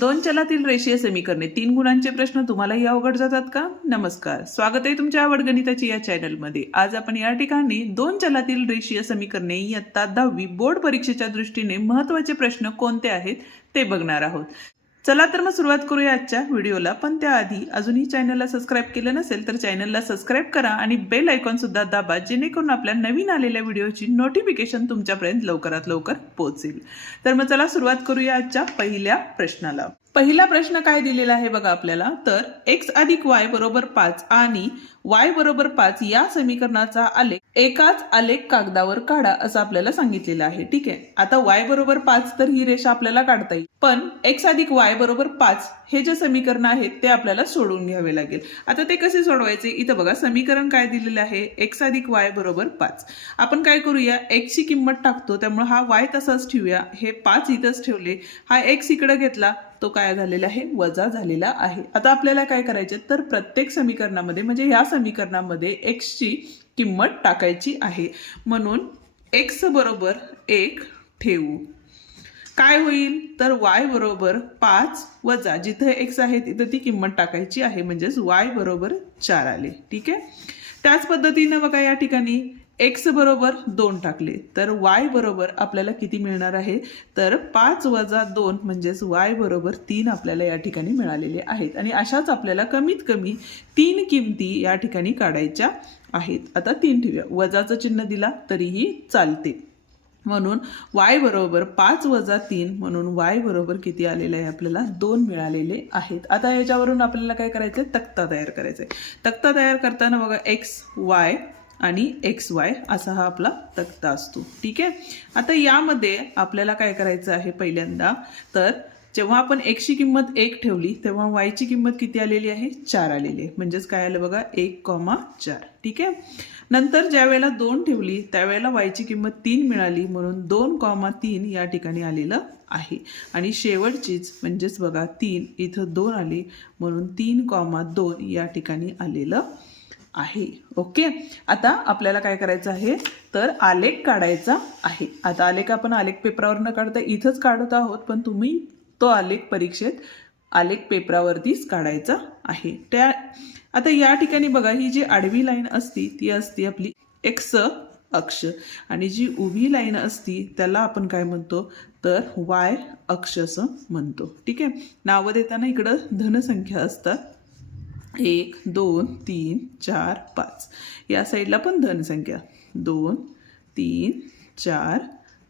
दोन चलातील रेषीय समीकरणे 3 गुणांचे प्रश्न तुम्हालाही अवघड जातात का? नमस्कार, स्वागत आहे तुमच्या आवड गणिताची या चॅनलमध्ये। आज आपण या ठिकाणी दोन चलातील रेषीय समीकरणे इयत्ता 10वी बोर्ड परीक्षेच्या दृष्टीने महत्त्वाचे प्रश्न कोणते आहेत ते बघणार आहोत। चला तर मग सुरुवात करूया आजच्या व्हिडिओला। पण त्याआधी अजूनही चॅनलला सबस्क्राइब केलं नसेल तर चॅनलला सबस्क्राइब करा आणि बेल आयकॉन सुद्धा दाबा, जेणेकरून आपल्या नवीन आलेल्या व्हिडिओची नोटिफिकेशन तुमच्यापर्यंत लवकरात लवकर पोहोचेल। तर मग चला सुरुवात करूया आजच्या पहिल्या प्रश्नाला। पहिला प्रश्न काय दिलेला आहे बघा आपल्याला, तर x अधिक y बरोबर 5 आणि y बरोबर 5 या समीकरणाचा आलेख एकाच आलेख कागदावर काढा असं आपल्याला सांगितलेलं आहे। ठीक आहे, आता y बरोबर 5 तर ही रेषा आपल्याला काढता येईल, पण x अधिक y बरोबर 5 हे जे समीकरण आहे ते आपल्याला सोडवून घ्यावे लागेल। आता ते कसे सोडवायचे, इथं बघा समीकरण काय दिलेलं आहे, x अधिक y बरोबर 5। आपण काय करूया, x ची किंमत टाकतो, त्यामुळे हा y तसाच ठेवूया, हे 5 इथंच ठेवले, हा x इकडे घेतला, तो काय झालेला आहे, वजा झालेला आहे। आता आपल्याला काय करायचे, तर प्रत्येक समीकरणामध्ये म्हणजे या समीकरणामध्ये x ची किंमत टाकायची आहे, म्हणून x बरोबर 1 ठेवू। काय होईल, तर y बरोबर 5 वजा जिथे x आहे तिथे ती किंमत टाकायची आहे, म्हणजेच y बरोबर 4 आले। ठीक आहे, त्याच पद्धतीने बघा या ठिकाणी x बरोबर 2 टाकले तर y बरोबर आपल्याला किती मिळणार आहे, तर 5 वजा 2 म्हणजेच y बरोबर 3 आपल्याला या ठिकाणी मिळालेले आहेत। आणि अशाच आपल्याला कमीत कमी 3 किमती या ठिकाणी काढायच्या आहेत। आता 3 ठेवूया, वजाचं चिन्ह दिला तरीही चालते, म्हणून y बरोबर 5 वजा 3 म्हणून y बरोबर किती आलेले आहे, आपल्याला 2 मिळालेले आहेत। आता याच्यावरून आपल्याला काय करायचंय, तक्ता तयार करायचा आहे। तक्ता तयार करताना बघा x y आणि XY असा हा आपला तक्ता असतो। ठीक आहे, आता यामध्ये आपल्याला काय करायचं आहे, पहिल्यांदा तर जेव्हा आपण x ची किंमत 1 ठेवली तेव्हा y ची किंमत किती आलेली आहे, 4 आलेली आहे, म्हणजेच काय आलं बघा 1,4। ठीक आहे, नंतर ज्या वेळेला 2 ठेवली त्यावेळेला y ची किंमत 3 मिळाली, म्हणून 2,3 या ठिकाणी आलेलं आहे। आणि शेवटचीच म्हणजेच बघा 3 इथं 2 आले, म्हणून 3,2 या ठिकाणी आलेलं आहे। ओके, आता आपल्याला काय करायचं आहे, तर आलेख काढायचा आहे। आता आलेख आपण आलेख पेपरावर न काढता इथंच काढत आहोत, पण तुम्ही तो आलेख परीक्षेत आलेख पेपरावरतीच काढायचा आहे। त्या आता या ठिकाणी बघा ही जी आडवी लाईन असती ती असते आपली x अक्ष, आणि जी उभी लाईन असती त्याला आपण काय म्हणतो, तर y अक्ष असं म्हणतो। ठीक आहे, नावं देताना इकडं धनसंख्या असतात, 1 2 3 4 5, या साईडला पण धनसंख्या 2 3 4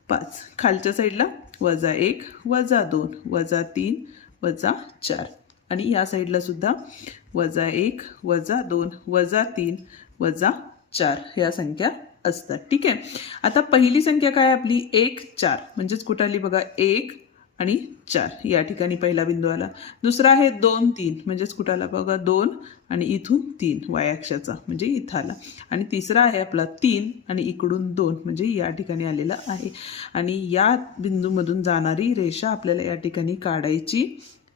5, खालच्या साईडला वजा 1 वजा 2 वजा 3 वजा 4, आणि या साईडला सुद्धा वजा 1 वजा 2 वजा 3 वजा 4 ह्या संख्या असतात। ठीक आहे, आता पहिली संख्या काय आपली 1 4, म्हणजेच कुठं आली बघा 1 आणि 4 या ठिकाणी पहिला बिंदू आला। दुसरा आहे 2 3, म्हणजेच कुठं आला बघा 2 आणि इथून 3 y अक्षाचा, म्हणजे इथं आला। आणि तिसरा आहे आपला 3 आणि इकडून 2, म्हणजे या ठिकाणी आलेला आहे। आणि या बिंदूमधून जाणारी रेषा आपल्याला या ठिकाणी काढायची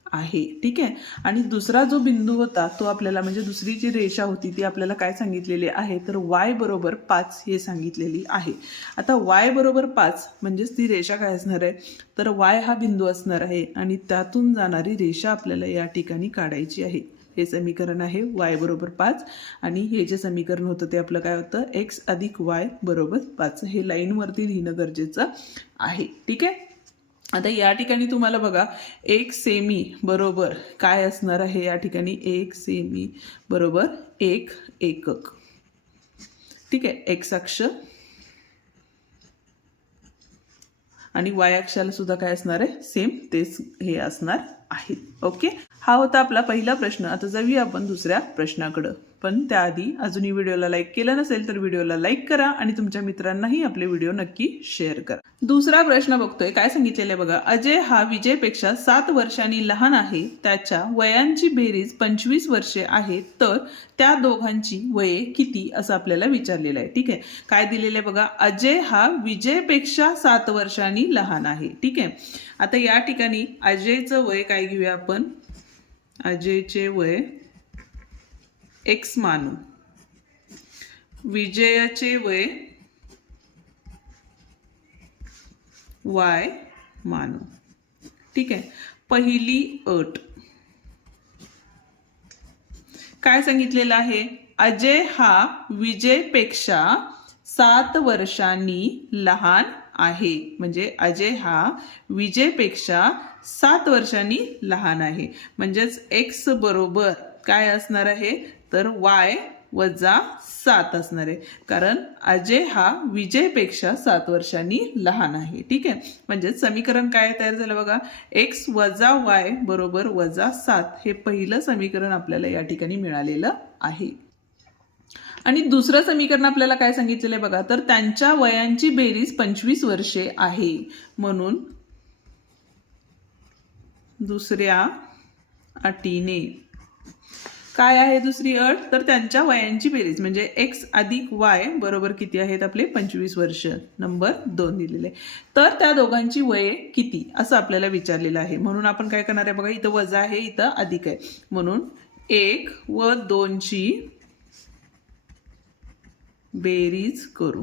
आहे। ठीक आहे, आणि दुसरा जो बिंदू होता तो आपल्याला म्हणजे दुसरी जी रेषा होती ती आपल्याला काय सांगितलेली आहे, तर y बरोबर 5 हे सांगितलेली आहे। आता y बरोबर 5 म्हणजेच ती रेषा काय असणार आहे, तर y हा बिंदू असणार आहे आणि त्यातून जाणारी रेषा आपल्याला या ठिकाणी काढायची आहे। हे समीकरण आहे y बरोबर 5, आणि हे जे समीकरण होतं ते आपलं काय होतं, x अधिक y बरोबर 5, हे लाईनवरती लिहिणं गरजेचं आहे। ठीक आहे, आता या ठिकाणी तुम्हाला बघा 1 सेमी बरोबर काय असणार आहे, या ठिकाणी 1 सेमी बरोबर 1 एकक। ठीक आहे, x अक्ष आणि y अक्षाला सुद्धा काय असणार आहे, सेम तेच हे असणार आहे। ओके, हा होता आपला पहिला प्रश्न। आता जाऊया आपण दुसऱ्या प्रश्नाकडे, पण त्याआधी अजूनही व्हिडिओला लाईक केलं नसेल तर व्हिडिओला लाईक करा आणि तुमच्या मित्रांनाही आपले व्हिडिओ नक्की शेअर करा। दुसरा प्रश्न बघतोय, काय सांगितलेलं आहे बघा, अजय हा विजयपेक्षा 7 वर्षांनी लहान आहे, त्याच्या वयांची बेरीज 25 वर्षे आहे, तर त्या दोघांची वये किती असं आपल्याला विचारलेलं आहे। ठीक आहे, काय दिलेलं आहे बघा, अजय हा विजयपेक्षा 7 वर्षांनी लहान आहे। ठीक आहे, आता या ठिकाणी अजयचं वय काय घेऊया आपण, अजयचे वय x मानू, विजयाचे वय y मानू। ठीक आहे, पहिली अट काय सांगितलेलं आहे? अजय हा विजयपेक्षा 7 वर्षांनी लहान आहे. म्हणजे अजय हा विजयपेक्षा 7 वर्षांनी लहान आहे. म्हणजेच x बरोबर काय असणार आहे? तर y वजा 7 असणार आहे. कारण अजय हा विजयपेक्षा 7 वर्षांनी लहान आहे. ठीक आहे. म्हणजे समीकरण काय तयार झालं बघा. x वजा y बरोबर वजा 7 हे पहिलं समीकरण आपल्याला या ठिकाणी मिळालेलं आहे. आणि दुसरं समीकरण आपल्याला काय सांगितलेलं आहे बघा. तर त्यांच्या वयांची बेरीज 25 वर्षे आहे. म्हणून दुसऱ्या अटीने काय आहे दुसरी अट? तर त्यांच्या वयांची बेरीज म्हणजे x अधिक y बरोबर किती आहेत आपले? 25 वर्ष. नंबर 2 दिलेले. तर त्या दोघांची वये किती असं आपल्याला विचारलेलं आहे. म्हणून आपण काय करणार आहे बघा. इथं वजा आहे, इथं अधिक आहे. म्हणून 1 व 2 ची बेरीज करू.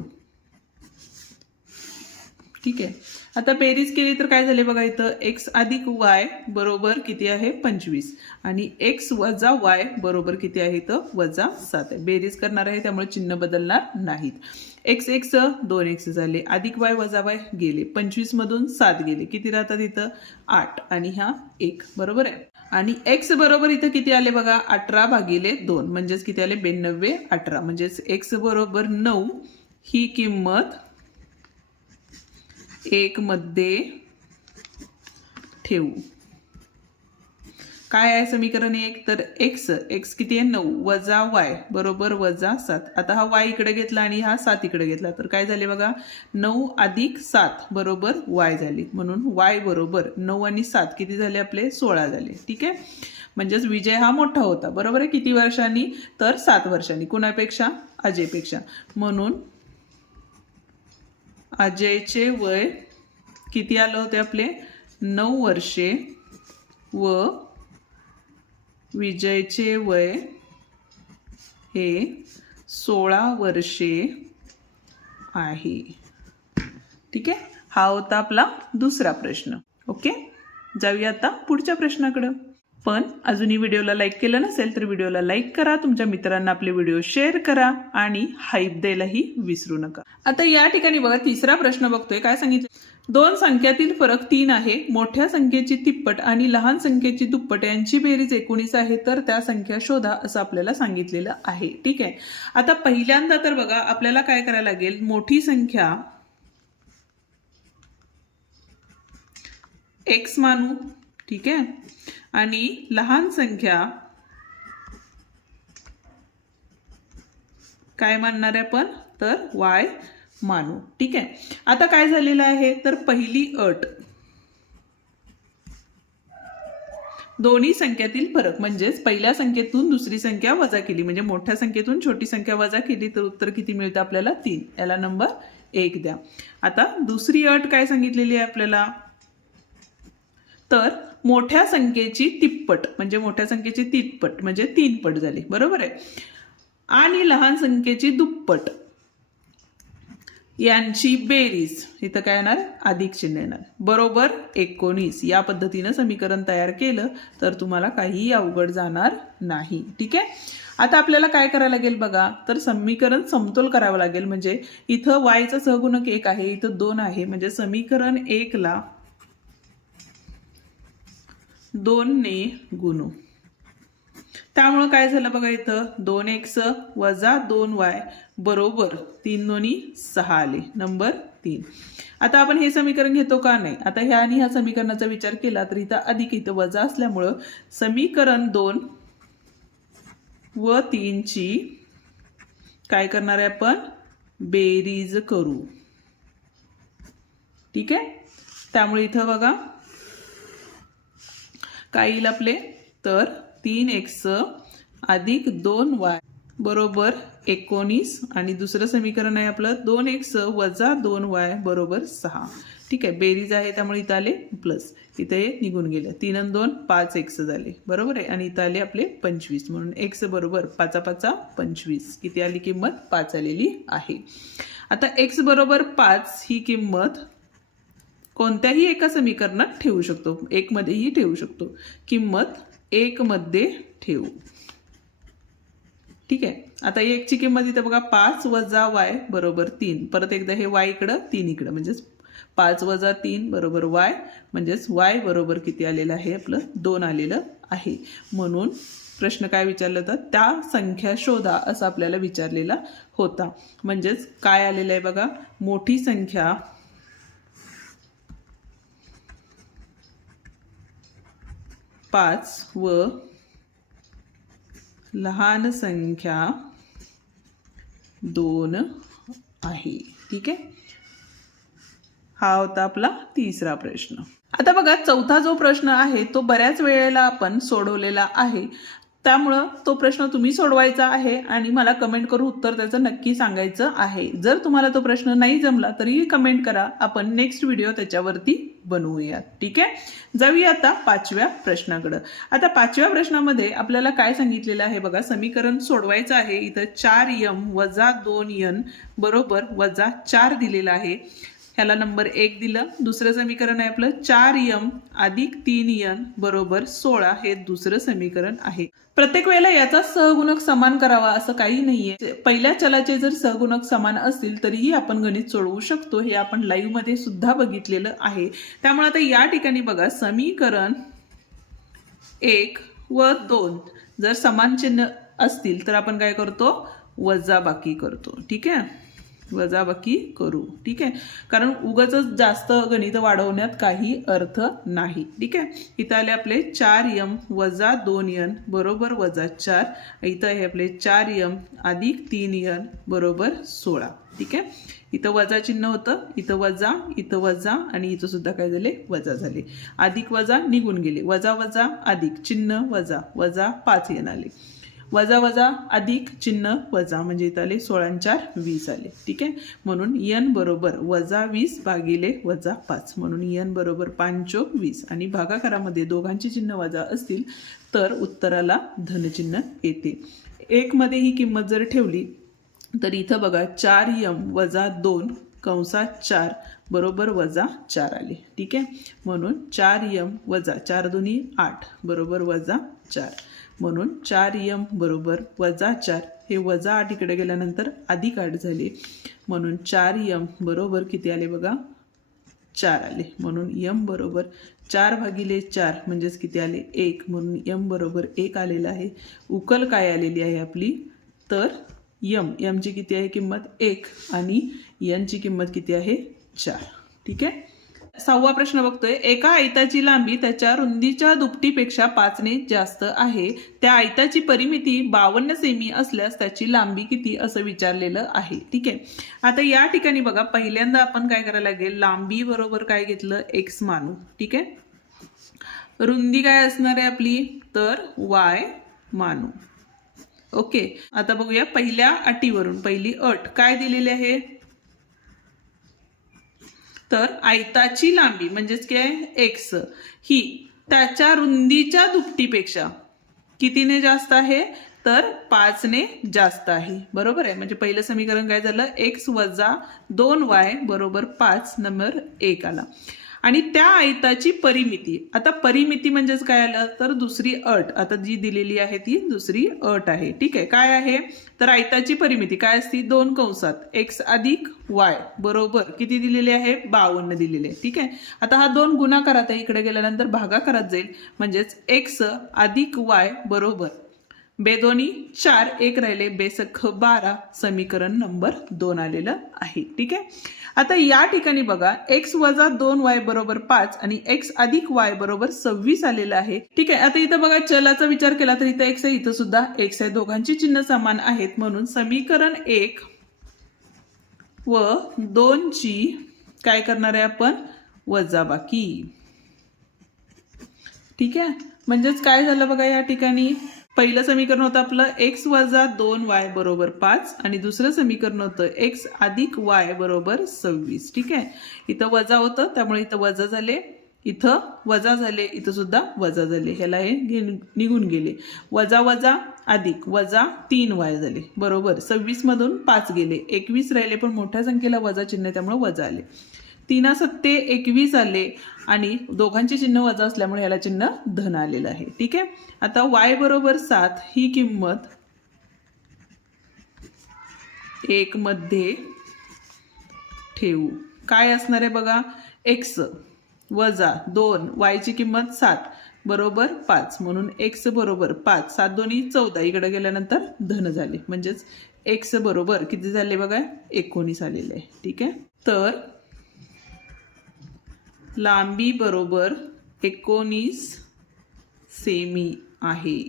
ठीक आहे. आता बेरीज केली तर काय झाले बघा. इथं x अधिक y बरोबर किती आहे? 25 आणि x वजा y बरोबर किती आहे? इथं वजा 7 आहे. बेरीज करणार आहे त्यामुळे चिन्ह बदलणार नाहीत. x 2x झाले, अधिक y वजा y गेले, 25 मधून 7 गेले, किती राहतात इथं? 8 आणि हा 1 बरोबर आहे. आणि x बरोबर इथं किती आले बघा. 18/2 म्हणजेच किती आले? 92 18 म्हणजेच x बरोबर 9 ही किंमत 1 मध्ये ठेवू. काय आहे समीकरण 1? तर x किती आहे? 9 वजा y बरोबर वजा 7. आता हा y इकडे घेतला आणि हा 7 इकडे घेतला तर काय झाले बघा. 9 अधिक 7 बरोबर y झाली. म्हणून y बरोबर 9 आणि 7 किती झाले आपले? 16 झाले. ठीक आहे. म्हणजेच विजय हा मोठा होता. बरोबर आहे. किती वर्षांनी? तर 7 वर्षांनी. कुणापेक्षा? अजयपेक्षा. म्हणून अजयचे वय किती आलं होते आपले? 9 वर्षे व विजयचे वय हे 16 वर्षे आहे. ठीक आहे. हा होता आपला दुसरा प्रश्न. ओके. जाऊया आता पुढच्या प्रश्नाकडे. पण अजूनही व्हिडिओला लाईक केलं नसेल तर व्हिडिओला लाईक करा, तुमच्या मित्रांना आपले व्हिडिओ शेअर करा आणि हाईप द्यायलाही विसरू नका. आता या ठिकाणी बघा तिसरा प्रश्न बघतोय. काय सांगितलं? दोन संख्यातील फरक 3 आहे. मोठ्या संख्येची तिप्पट आणि लहान संख्येची दुप्पट यांची बेरीज 19 आहे. तर त्या संख्या शोधा असं आपल्याला सांगितलेलं आहे. ठीक आहे. आता पहिल्यांदा तर बघा आपल्याला काय करायला लागेल. मोठी संख्या x मानू. ठीक आहे. आणि लहान संख्या काय मानणार आहे आपण? तर y मानू. ठीक आहे. आता काय झालेलं आहे तर पहिली अट दोन्ही संख्यातील फरक म्हणजेच पहिल्या संख्येतून दुसरी संख्या वजा केली म्हणजे मोठ्या संख्येतून छोटी संख्या वजा केली तर उत्तर किती मिळतं आपल्याला? 3. याला नंबर 1 द्या. आता दुसरी अट काय सांगितलेली आहे आपल्याला? तर मोठ्या संख्येची तिप्पट म्हणजे मोठ्या संख्येची तिप्पट म्हणजे 3 पट झाली. बरोबर आहे. आणि लहान संख्येची दुप्पट यांची बेरीज इथं काय येणार? अधिक चिन्ह येणार. बरोबर 19. या पद्धतीनं समीकरण तयार केलं तर तुम्हाला काहीही अवघड जाणार नाही. ठीक आहे. आता आपल्याला काय करायला लागेल बघा. तर समीकरण समतोल करावं लागेल. म्हणजे इथं y चा सहगुणक 1 आहे, इथं 2 आहे. म्हणजे समीकरण 1 ला 2 ने गुणू. त्यामुळे काय झालं बघा. इथं 2x वजा 2y बरोबर 3 दोन्ही 6 आले. नंबर 3. आता आपण हे समीकरण घेतो का? नाही. आता ह्या आणि ह्या समीकरणाचा विचार केला तर इथं अधिक इथं वजा असल्यामुळं समीकरण 2 व 3 ची काय करणार आहे आपण? बेरीज करू. ठीक आहे. त्यामुळे इथं बघा काय येईल आपले? तर 3x अधिक 2y बरोबर 19 आणि दुसरं समीकरण आहे आपलं 2x वजा 2y बरोबर 6. ठीक आहे. बेरीज आहे त्यामुळे इथं आले प्लस. इथे निघून गेलं. 3 आणि 2 5x झाले. बरोबर आहे. आणि इथं आले आपले 25 म्हणून x बरोबर 5 5 25 किती आली किंमत? 5 आलेली आहे. आता x बरोबर 5 ही किंमत कोणत्याही एका समीकरणात ठेवू शकतो, 1 मध्येही ठेवू शकतो. किंमत 1 मध्ये ठेवू. ठीक आहे. आता 1 ची किंमत इथे बघा 5 वजा y बरोबर 3. परत एकदा हे y इकडं 3 इकडं, म्हणजेच 5 वजा 3 बरोबर y, म्हणजेच y बरोबर किती आलेलं आहे आपलं 2 आलेलं आहे. म्हणून प्रश्न काय विचारला होता, त्या संख्या शोधा असं आपल्याला विचारलेला होता. म्हणजेच काय आलेलं आहे बघा, मोठी संख्या 5 व लहान संख्या 2 आहे. ठीक आहे. हा होता आपला तिसरा प्रश्न. आता बघा चौथा जो प्रश्न आहे तो बऱ्याच वेळेला आपण सोडवलेला आहे, त्यामुळं तो प्रश्न तुम्ही सोडवायचा आहे आणि मला कमेंट करून उत्तर त्याचं नक्की सांगायचं आहे. जर तुम्हाला तो प्रश्न नाही जमला तरीही कमेंट करा, आपण नेक्स्ट व्हिडिओ त्याच्यावरती बनवूया. ठीक आहे. जाऊया आता 5व्या प्रश्नाकडे. आता 5व्या प्रश्नामध्ये आपल्याला काय सांगितलेलं आहे बघा, समीकरण सोडवायचं आहे. इथं 4m वजा 2n बरोबर वजा 4 दिलेलं आहे. ह्याला नंबर 1 दिलं. दुसरं समीकरण आहे आपलं 4m अधिक 3n बरोबर 16, हे दुसरं समीकरण आहे. प्रत्येक वेळेला याचा सहगुणक समान करावा असं काही नाहीये. पहिल्या चलाचे जर सहगुणक समान असतील तरीही आपण गणित सोडवू शकतो, हे आपण लाईव्ह मध्ये सुद्धा बघितलेलं आहे. त्यामुळे आता या ठिकाणी बघा, समीकरण 1 व 2 जर समान चिन्ह असतील तर आपण काय करतो, वजाबाकी करतो. ठीक आहे, वजाबाकी करू. ठीक आहे, कारण उगाच जास्त गणित वाढवण्यात काही अर्थ नाही. ठीक आहे. इथं आले आपले 4m वजा 2n बरोबर वजा 4. इथं आहे आपले 4m अधिक 3n बरोबर 16. ठीक आहे. इथं वजा चिन्ह होतं, इथं वजा आणि इथं सुद्धा काय झाले, वजा झाले. अधिक वजा निघून गेले, वजा वजा अधिक चिन्ह वजा, वजा 5 येण आले. वजा वजा अधिक चिन्ह वजा, म्हणजे इथं आले 16 4 20 आले. ठीक आहे. म्हणून n बरोबर वजा 20 भागिले वजा 5, म्हणून n बरोबर 5 20. आणि भागाकारामध्ये दोघांची चिन्ह वजा असतील तर उत्तराला धनचिन्ह येते. 1 मध्ये ही किंमत जर ठेवली तर इथं बघा 4m वजा 2 कंसात 4 बरोबर वजा 4 आले. ठीक आहे. म्हणून 4m वजा 4 दुनी 8 बरोबर वजा 4, म्हणून 4m बरोबर वजा 4. हे वजा 8 इकडे गेल्यानंतर अधिक 8 झाले, म्हणून 4m बरोबर किती आले बघा, 4 आले. म्हणून m बरोबर 4 भागिले 4 म्हणजेच किती आले, 1. म्हणून m बरोबर 1 आलेला आहे. उकल काय आलेली आहे आपली, तर m ची किती आहे किंमत 1 आणि n ची किंमत किती आहे 4. ठीक आहे. 6वा प्रश्न बघतोय. एका आयताची लांबी त्याच्या रुंदीच्या दुपटीपेक्षा 5 ने जास्त आहे. त्या आयताची परिमिती 52 सेमी असल्यास त्याची लांबी किती असं विचारलेलं आहे. ठीक आहे. आता या ठिकाणी बघा, पहिल्यांदा आपण काय करायला लागेल, लांबी बरोबर काय घेतलं, x मानू. ठीक आहे. रुंदी काय असणार आहे आपली, तर y मानू. ओके. आता बघूया पहिल्या अटीवरून. पहिली अट काय दिलेली आहे, तर आयताची लांबी म्हणजेच काय x ही त्याच्या रुंदीच्या दुपटीपेक्षा कितीने जास्त आहे, तर 5 ने जास्त आहे. बरोबर आहे. म्हणजे पहिलं समीकरण काय झालं, x वजा 2y बरोबर 5 नंबर 1 आला. आणि त्या आयताची परिमिती, आता परिमिती म्हणजेच काय आलं, तर दुसरी अट. आता जी दिलेली आहे ती दुसरी अट आहे. ठीक आहे. काय आहे, तर आयताची परिमिती काय असती, 2 कंसात x अधिक y बरोबर किती दिलेले आहे, 52 दिलेले आहे. ठीक आहे. आता हा 2 गुणाकारात आहे, इकडे गेल्यानंतर भागाकारात जाईल, म्हणजेच x अधिक y बरोबर बेदोनी 4, 1 राहिले, बेसख 12, समीकरण नंबर 2 आलेलं आहे. ठीक आहे. आता या ठिकाणी बघा, x वजा 2y बरोबर 5 आणि x अधिक y बरोबर 26 आलेलं आहे. ठीक आहे. आता इथं बघा, चलाचा विचार केला तर इथं x आहे, इथं सुद्धा x आहे, दोघांची चिन्ह समान आहेत. म्हणून समीकरण 1 व 2 ची काय करणार आहे आपण, वजाबाकी. ठीक आहे. म्हणजेच काय झालं बघा, या ठिकाणी पहिलं समीकरण होतं आपलं x वजा 2y बरोबर 5 आणि दुसरं समीकरण होतं x अधिक y बरोबर 26. ठीक आहे. इथं वजा होतं त्यामुळे इथं वजा झाले, इथं वजा झाले, इथं सुद्धा वजा झाले, ह्याला हे निघून गेले. वजा वजा अधिक वजा 3y झाले बरोबर 26 मधून 5 गेले, 21 राहिले, पण मोठ्या संख्येला वजा चिन्ह त्यामुळे वजा आले. 3 सत्ते 21 आले आणि दोघांचे चिन्ह वजा असल्यामुळे ह्याला चिन्ह धन आलेलं आहे. ठीक आहे. आता y बरोबर 7 ही किंमत 1 मध्ये ठेवू. काय असणार आहे बघा, x वजा 2 y ची किंमत 7 बरोबर 5 म्हणून x बरोबर 5. 7 दोन्ही 14 इकडे गेल्यानंतर धन झाले म्हणजेच x बरोबर किती झाले बघा 19 आलेले आहे. ठीक आहे. तर लांबी बरोबर 19 सेमी आहे.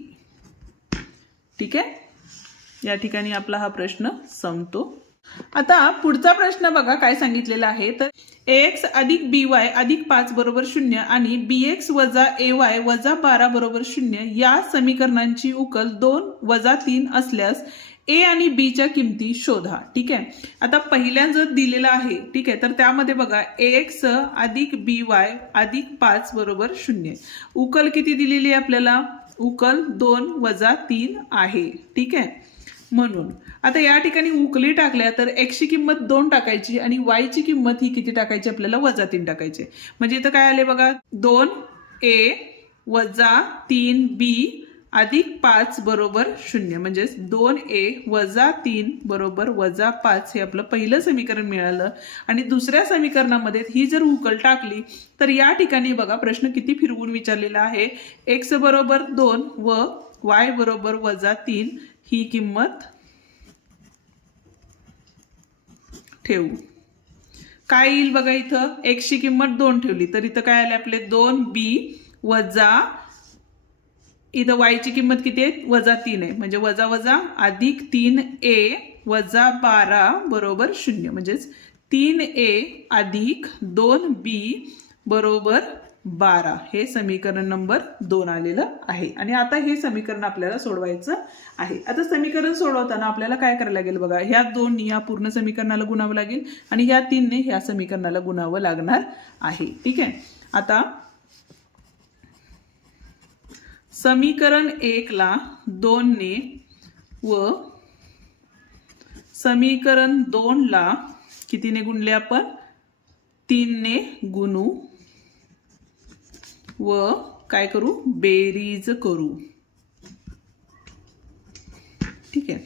ठीक आहे. या ठिकाणी आपला हा प्रश्न संपतो. आता पुढचा प्रश्न बघा काय सांगितलेला आहे. तर ax अधिक by अधिक 5 बरोबर 0 आणि bx वजा ay वजा 12 बरोबर 0 या समीकरणांची उकल 2 वजा 3 असल्यास a आणि b च्या किमती शोधा. ठीक आहे. आता पहिल्यांदा दिलेला आहे. ठीक आहे. तर त्यामध्ये बघा ax अधिक by अधिक 5 बरोबर 0. उकल किती दिलेली आहे आपल्याला, उकल 2 वजा 3 आहे. ठीक आहे. म्हणून आता या ठिकाणी उकली टाकल्या तर x ची किंमत 2 टाकायची आणि y ची किंमत ही किती टाकायची आपल्याला वजा 3 टाकायची. म्हणजे इथं काय आले बघा 2a वजा 3b अधिक 5 बरोबर 0 म्हणजे 2a वजा 3 बरोबर वजा 5 हे आपलं पहिलं समीकरण मिळालं. आणि दुसऱ्या समीकरणामध्ये ही जर उकल टाकली तर या ठिकाणी बघा प्रश्न किती फिरवून विचारलेला आहे. x बरोबर 2 व y बरोबर वजा 3 ही किंमत ठेवू. काय येईल बघा इथं x ची किंमत 2 ठेवली तर इथं काय आले आपले 2b वजा इथं y ची किंमत किती आहे वजा 3 आहे म्हणजे वजा वजा अधिक 3a वजा 12 बरोबर 0 म्हणजेच 3a अधिक 2b बरोबर 12 हे समीकरण नंबर 2 आलेलं आहे. आणि आता हे समीकरण आपल्याला सोडवायचं आहे. आता समीकरण सोडवताना आपल्याला काय करायला लागेल बघा, ह्या 2 या पूर्ण समीकरणाला गुणावं लागेल आणि ह्या 3 ने ह्या समीकरणाला गुणावं लागणार आहे. ठीक आहे. आता समीकरण 1 ला 2 ने व समीकरण 2 ला कितीने गुणले आपण 3 ने गुणू व काय करू बेरीज करू. ठीक आहे.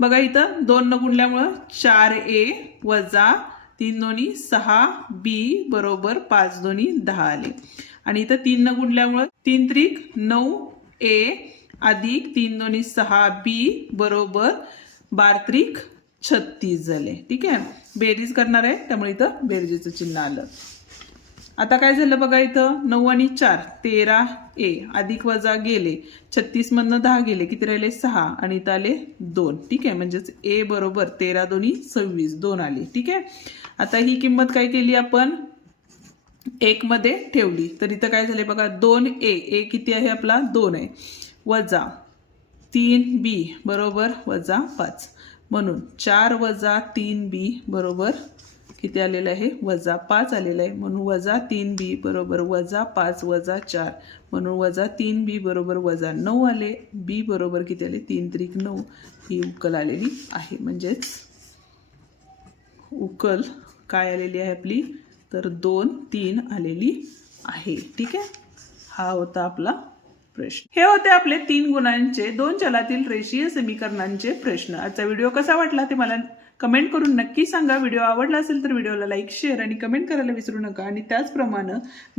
बघा इथं 2 न गुणल्यामुळं 4a वजा 3 दोन्ही 6b बरोबर 5 दोन्ही 10 आले. आणि इथं 3 न गुणल्यामुळं 3 त्रिक 9a अधिक 3 दोन्ही 6b बरोबर 12 त्रिक 36 झाले. ठीक आहे. बेरीज करणार आहे त्यामुळे इथं बेरजेचं चिन्ह आलं. आता काय झालं बघा इथं 9 आणि 4 13a अधिक वजा गेले 36 मधनं 10 गेले किती राहिले 6 आणि इथं आले 2. ठीक आहे. म्हणजेच a बरोबर 13 दोन्ही 26 2 आले. ठीक आहे. आता ही किंमत काय केली आपण 1 मध्ये ठेवली तर इथं काय झाले बघा 2a किती आहे आपला 2 आहे वजा 3b बरोबर वजा 5 म्हणून 4 वजा 3b बरोबर किती आलेलं आहे वजा 5 आलेलं आहे. म्हणून वजा 3b बरोबर वजा 5 वजा 4 म्हणून वजा 3b बरोबर वजा 9 आले. b बरोबर किती आले 3 त्रिक 9 ही उकल आलेली आहे. म्हणजेच उकल काय आलेली आहे आपली तर 2 3 आलेली आहे. ठीक आहे. हा होता आपला प्रश्न. हे होते आपले 3 गुणांचे 2 चलातील रेषीय समीकरणांचे प्रश्न. आजचा व्हिडिओ कसा वाटला ते मला कमेंट करून नक्की सांगा. व्हिडिओ आवडला असेल तर व्हिडिओला लाईक शेअर आणि कमेंट करायला विसरू नका. आणि त्याचप्रमाणे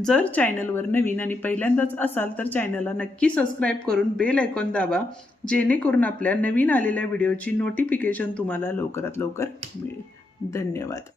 जर चॅनलवर नवीन आणि पहिल्यांदाच असाल तर चॅनलला नक्की सबस्क्राईब करून बेल आयकॉन दाबा जेणेकरून आपल्या नवीन आलेल्या व्हिडिओची नोटिफिकेशन तुम्हाला लवकरात लवकर मिळेल. धन्यवाद.